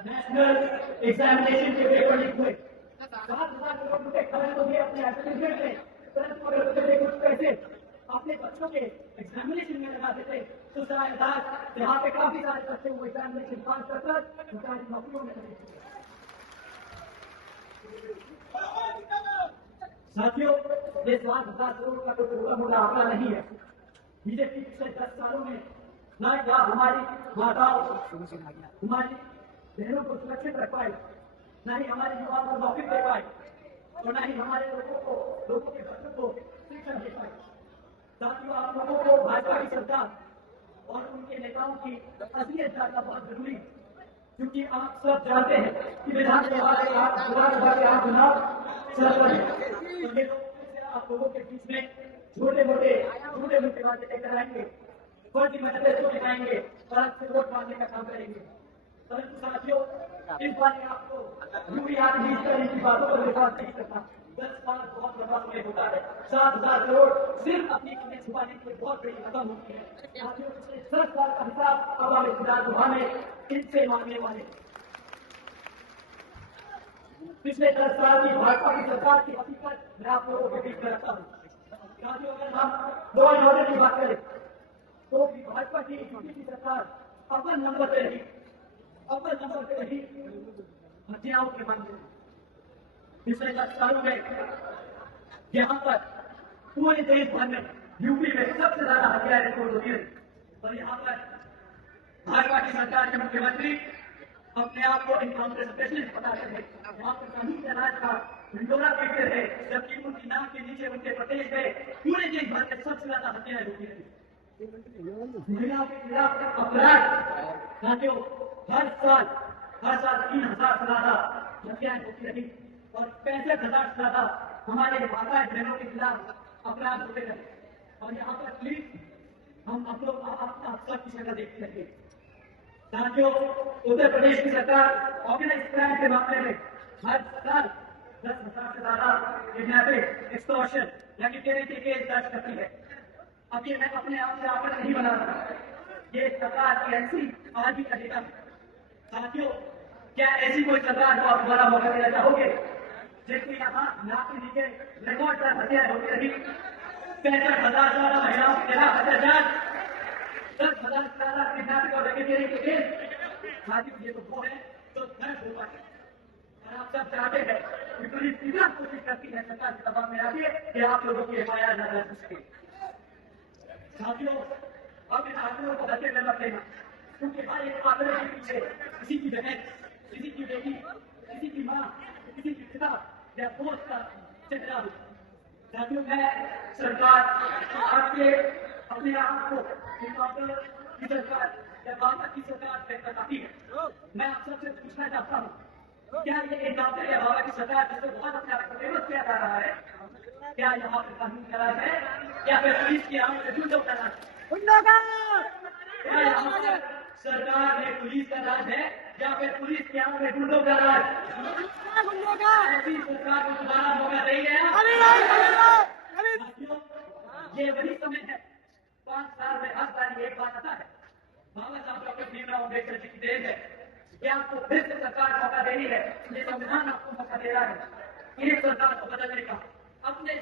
National examination के paper leak हुए, 7,000 करोड़ रुपए खर्च हो गए अपने एडवर्टाइजमेंट में, परंतु अगर बच्चे कुछ पैसे अपने बच्चों के एग्जामिनेशन में लगा देते तो शायद आज यहाँ पे काफी सारे बच्चे वो एग्जामिनेशन पास कर सरकारी नौकरियों में लगे। साथियों, ये 7,000 करोड़ का कोई छोटा मोटा आंकड़ा नहीं है। बीजेपी पिछले 10 सालों में न या हमारी माताओं, हमारी बहनों को सुरक्षित रख पाए, न ही हमारे युवाओं को नौकरी दे पाए, और न ही हमारे लोगों के बच्चों को शिक्षण दे पाए। साथियों, आप लोगों को भाजपा की सरकार और उनके नेताओं की असलियत जानना बहुत जरूरी है, क्योंकि आप सब जानते हैं कि विधानसभा के आप चुनाव चल रहे हैं, तो ये लोग आप लोगों के बीच में छोटे मोटे बातें लेकर आएंगे, फर्जी मदद को दिखाएंगे और आपसे वोट मांगने का काम करेंगे। परंतु साथियों, इस बार आपको यूं याद नहीं कर इनकी बातों को विश्वास नहीं करना। 10 साल बहुत लंबा समय होता है, 7,000 करोड़ सिर्फ अपनी कमी छुपाने के लिए बहुत बड़ी रकम होती है। साथियों, पिछले 10 साल का हिसाब अब हम विधानसभा में इनसे मांगने वाले। पिछले 10 साल की भाजपा की सरकार की हकीकत मैं आप लोगों के बीच में रखता हूँ। साथियों, अगर हम लॉ एंड ऑर्डर की बात करें तो भाजपा की सरकार अव्वल नंबर पे रही हत्याओं के मामले में। पिछले 10 सालों में यहाँ पर पूरे देश भर में यूपी में सबसे ज्यादा हत्याएं रिकॉर्ड होती है, और यहाँ पर भाजपा की सरकार के मुख्यमंत्री अपने आप को इनकाउंटर स्पेशलिस्ट बताते हैं। वहाँ पर कानून के राज का ढिंडोरा पीटते हैं, जबकि उनकी नाम के नीचे उनके प्रदेश में पूरे देश भर में सबसे ज्यादा हत्याएं होती है। महिलाओं के खिलाफ अपराध साथियों हर साल 3,000 से ज्यादा हत्याएं होती रही, और 65,000 से ज्यादा हमारे माताएं बहनों के खिलाफ अपराध होते रहे। और यहाँ पर प्लीज हम आप लोग आप सबकी शक्ल देखते रहिए। साथियों, उत्तर प्रदेश की सरकार ऑर्गेनाइज क्राइम के मामले में हर साल 10,000 से ज्यादा किडनैपिंग, एक्सटॉर्शन यानी टेरर के केस दर्ज करती है। अब ये मैं अपने आप से आकर नहीं बना रहा, ये सरकार की ऐसी आज भी कहेगा। साथियों, क्या ऐसी कोई सरकार को आप दोबारा मौका देना चाहोगे जिसके यहाँ नाक के नीचे रिकॉर्ड पर हत्याएं होती रही, 65,000 से ज्यादा महिलाओं के खिलाफ अत्याचार, 10,000 से ज्यादा किडनैपिंग और रैकेटरी के केस। साथियों, ये तो वो है जो दर्ज हो पाए, और आप सब चाहते हैं कि पुलिस कितना कोशिश करती है सरकार के दबाव में आती है कि आप लोगों की एफआईआर न दर्ज हो सके। साथियों, अब इन आंकड़ों को हत्या करना पड़ेगा, क्योंकि हर एक आंकड़े के पीछे किसी की बहन, किसी की बेटी, किसी की माँ, किसी की पिता या दोस्त का चेहरा हो। साथियों, मैं सरकार आपके अपने आप को इनकाउंटर की सरकार या भाजपा की सरकार कहना चाहती है। मैं आप सबसे पूछना चाहता हूँ, क्या ये इनकाउंटर या भाजपा की सरकार जिसको बहुत अपने आप को फेमस किया जा रहा है, क्या यहाँ पर कानून का राज है या फिर पुलिस की आंख में गुंडों का राज? क्या यहाँ पर सरकार में पुलिस का राज है या फिर पुलिस की आंख में गुंडों का राज? ऐसी सरकार को दोबारा मौका देंगे। ये वही समय है, 5 साल में हर साल एक बात आता है, बाबा साहब डॉक्टर भीमराव अम्बेडकर जी की देन है। क्या आपको फिर से सरकार मौका देनी है? ये संविधान आपको मौका दे रहा है, इस सरकार को बदलने का, अपने